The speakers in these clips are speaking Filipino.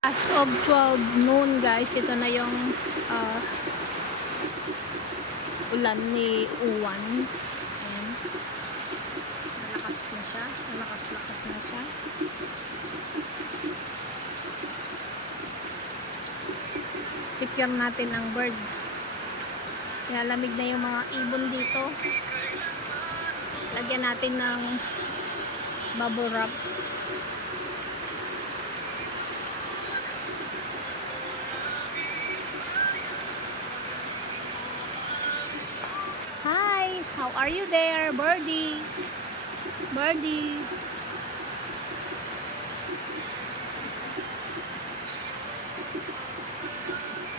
As of 12 noon guys, ito na yung ulan ni Uwan. Ayan. Malakas na siya. Malakas-lakas na siya. Secure natin ang bird. Nilalamig na yung mga ibon dito. Lagyan natin ng bubble wrap. Hi, how are you there, birdie? Birdie.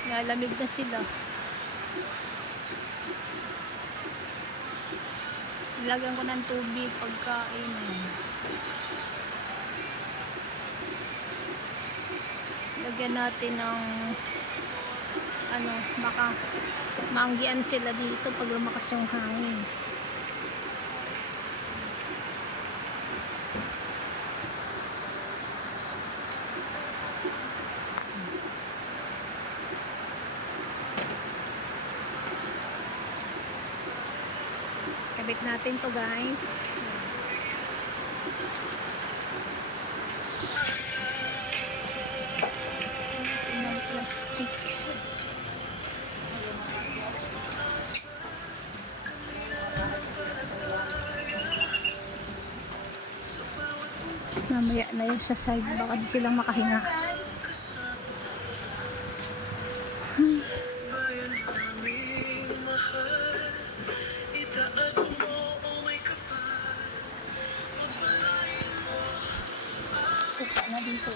Nilalamig na sila. Ilagyan ko ng tubig, pagkain. Lagyan natin ng baka maanggian sila dito pag lumakas yung hangin. Kabit natin to guys. Ng plastic. Mamaya na yun sa side, baka di silang makahinga. Kusa na dito.